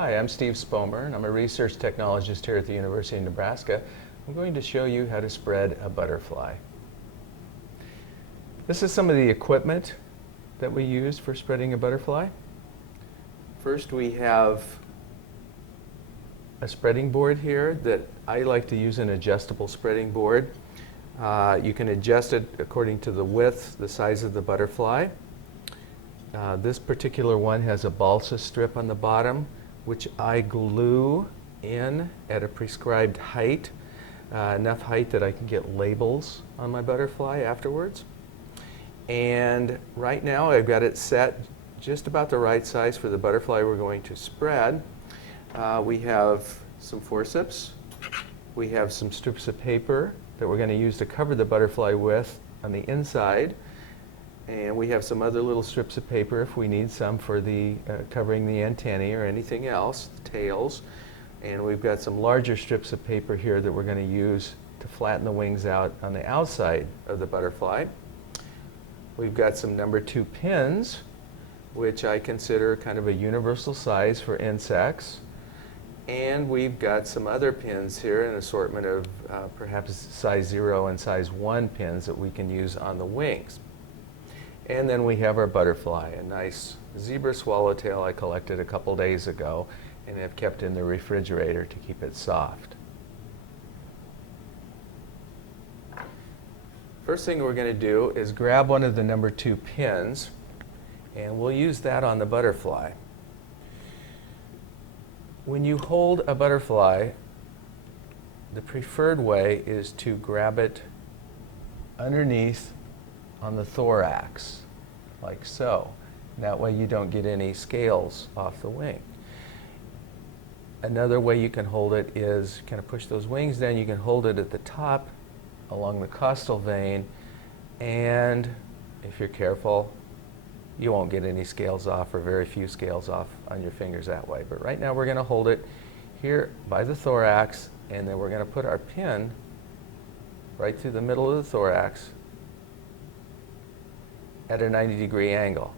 Hi, I'm Steve Spomer, and I'm a research technologist here at the University of Nebraska. I'm going to show you how to spread a butterfly. This is some of the equipment that we use for spreading a butterfly. First, we have a spreading board here that I like to use, an adjustable spreading board. You can adjust it according to the width, the size of the butterfly. This particular one has a balsa strip on the bottom, which I glue in at a prescribed height, enough height that I can get labels on my butterfly afterwards. And right now I've got it set just about the right size for the butterfly we're going to spread. We have some forceps. We have some strips of paper that we're going to use to cover the butterfly with on the inside. And we have some other little strips of paper if we need some for the covering the antennae or anything else, the tails. And we've got some larger strips of paper here that we're going to use to flatten the wings out on the outside of the butterfly. We've got some number 2 pins, which I consider kind of a universal size for insects. And we've got some other pins here, an assortment of perhaps size 0 and size 1 pins that we can use on the wings. And then we have our butterfly, a nice zebra swallowtail I collected a couple days ago and have kept in the refrigerator to keep it soft. First thing we're going to do is grab one of the number 2 pins, and we'll use that on the butterfly. When you hold a butterfly, the preferred way is to grab it underneath on the thorax, like so. That way you don't get any scales off the wing. Another way you can hold it is kind of push those wings down. You can hold it at the top along the costal vein, and if you're careful, you won't get any scales off, or very few scales off on your fingers that way. But right now we're going to hold it here by the thorax, and then we're going to put our pin right through the middle of the thorax at a 90-degree angle.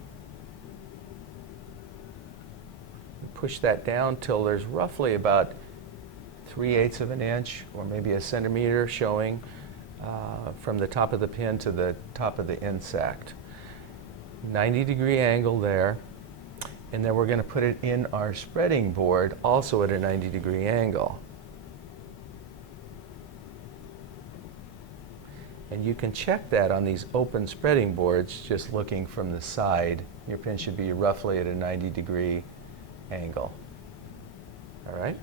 Push that down till there's roughly about 3/8 of an inch or maybe a centimeter showing from the top of the pin to the top of the insect. 90-degree angle there, and then we're going to put it in our spreading board also at a 90-degree angle. And you can check that on these open spreading boards just looking from the side. Your pin should be roughly at a 90-degree angle. All right?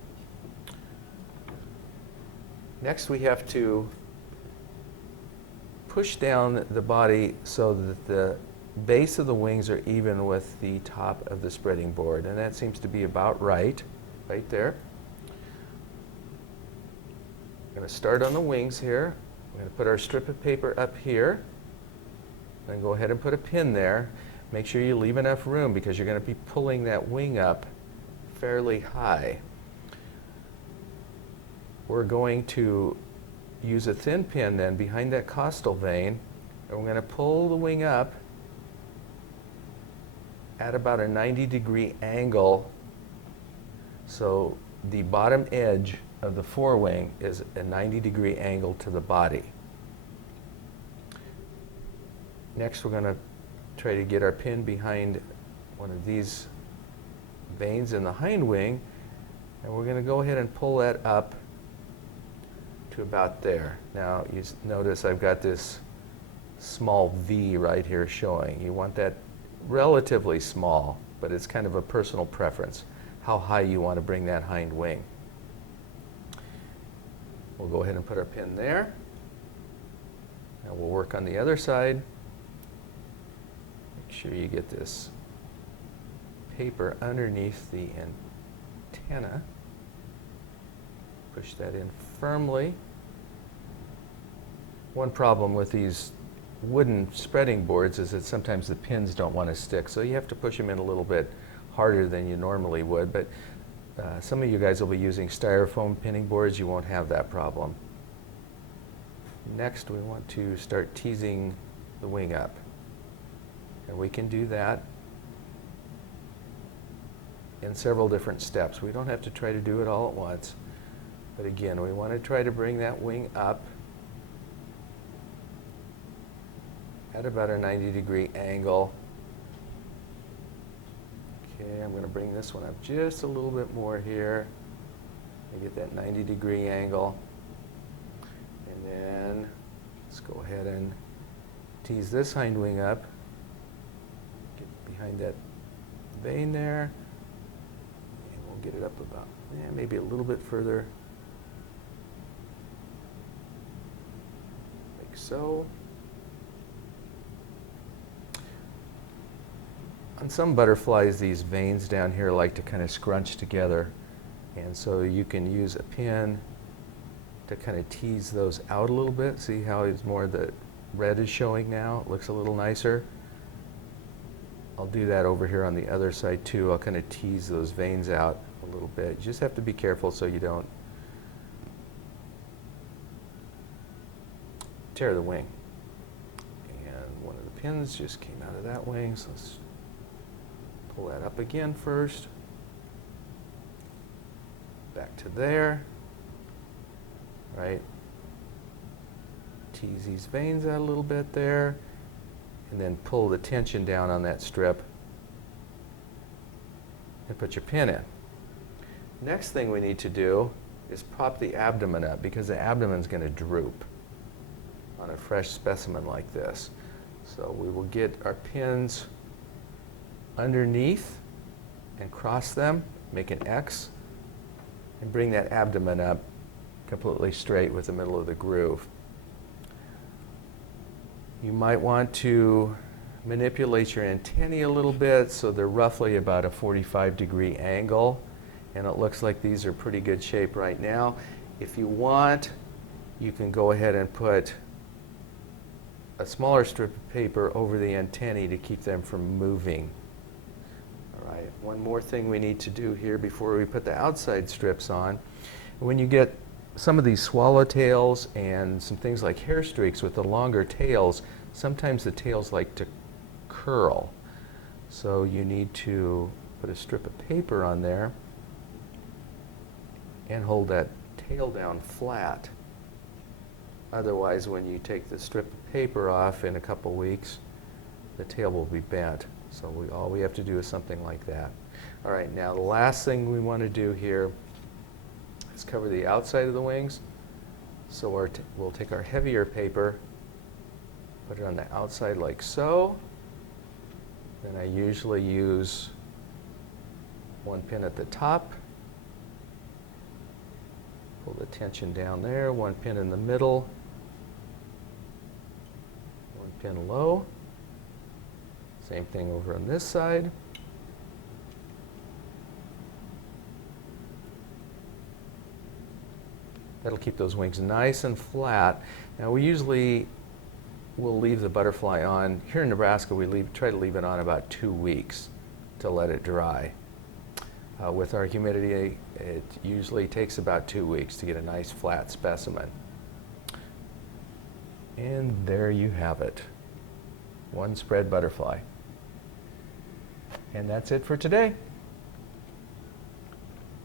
Next we have to push down the body so that the base of the wings are even with the top of the spreading board, and that seems to be about right there. I'm going to start on the wings here. We're going to put our strip of paper up here, then go ahead and put a pin there. Make sure you leave enough room because you're going to be pulling that wing up fairly high. We're going to use a thin pin then behind that costal vein, and we're going to pull the wing up at about a 90-degree angle, so the bottom edge of the forewing is a 90-degree angle to the body. Next we're going to try to get our pin behind one of these veins in the hind wing, and we're going to go ahead and pull that up to about there. Now you notice I've got this small V right here showing. You want that relatively small, but it's kind of a personal preference how high you want to bring that hind wing. We'll go ahead and put our pin there. Now we'll work on the other side. Make sure you get this paper underneath the antenna. Push that in firmly. One problem with these wooden spreading boards is that sometimes the pins don't want to stick, so you have to push them in a little bit harder than you normally would, but some of you guys will be using styrofoam pinning boards. You won't have that problem. Next, we want to start teasing the wing up, and we can do that in several different steps. We don't have to try to do it all at once. But again, we want to try to bring that wing up at about a 90-degree angle. Okay, I'm going to bring this one up just a little bit more here and get that 90-degree angle. And then let's go ahead and tease this hind wing up. Get behind that vein there. And we'll get it up about, maybe a little bit further. Like so. On some butterflies, these veins down here like to kind of scrunch together, and so you can use a pin to kind of tease those out a little bit. See how it's more the red is showing now? It looks a little nicer. I'll do that over here on the other side too. I'll kind of tease those veins out a little bit. You just have to be careful so you don't tear the wing. And one of the pins just came out of that wing, so let's pull that up again first. Back to there. Right. Tease these veins out a little bit there, and then pull the tension down on that strip and put your pin in. Next thing we need to do is prop the abdomen up, because the abdomen's going to droop on a fresh specimen like this. So we will get our pins underneath and cross them, make an X, and bring that abdomen up completely straight with the middle of the groove. You might want to manipulate your antennae a little bit so they're roughly about a 45-degree angle, and it looks like these are pretty good shape right now. If you want, you can go ahead and put a smaller strip of paper over the antennae to keep them from moving. All right, one more thing we need to do here before we put the outside strips on. When you get some of these swallowtails and some things like hair streaks with the longer tails, sometimes the tails like to curl. So you need to put a strip of paper on there and hold that tail down flat. Otherwise, when you take the strip of paper off in a couple weeks, the tail will be bent. So all we have to do is something like that. All right, now the last thing we want to do here is cover the outside of the wings. So we'll take our heavier paper, put it on the outside like so. Then I usually use one pin at the top. Pull the tension down there, one pin in the middle, one pin low. Same thing over on this side. That'll keep those wings nice and flat. Now we usually will leave the butterfly on. Here in Nebraska, we try to leave it on about 2 weeks to let it dry. With our humidity, it usually takes about 2 weeks to get a nice flat specimen. And there you have it. One spread butterfly. And that's it for today.